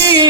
peace.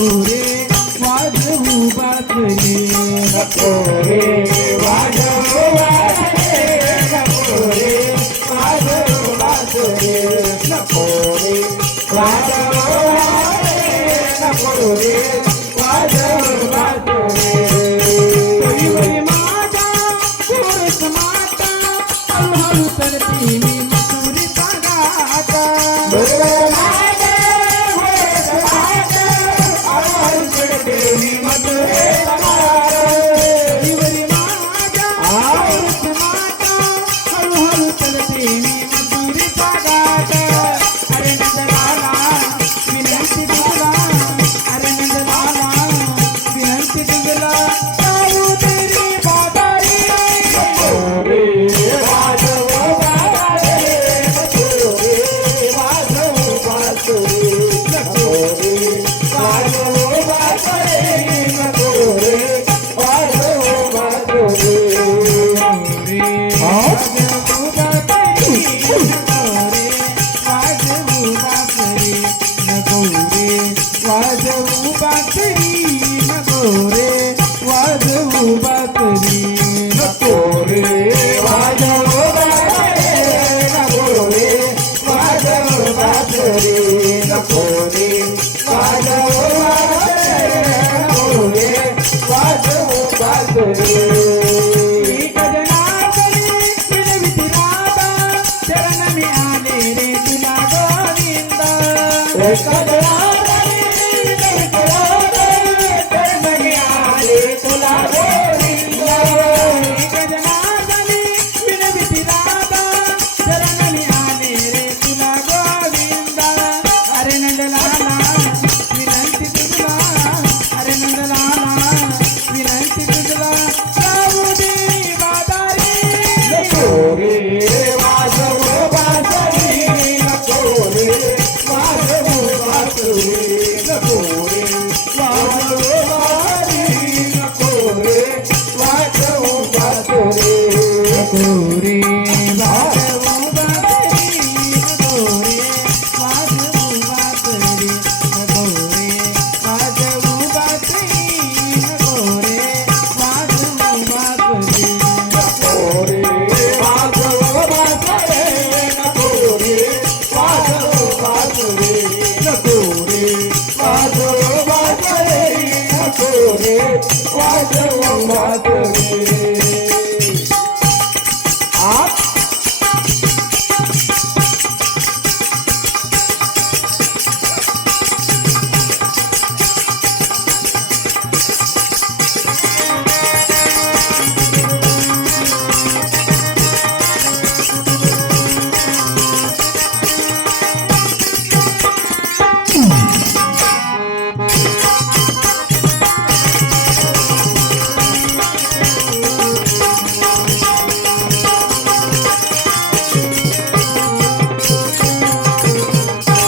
रे वाजवू बाजरे रे वाजवू Thank you.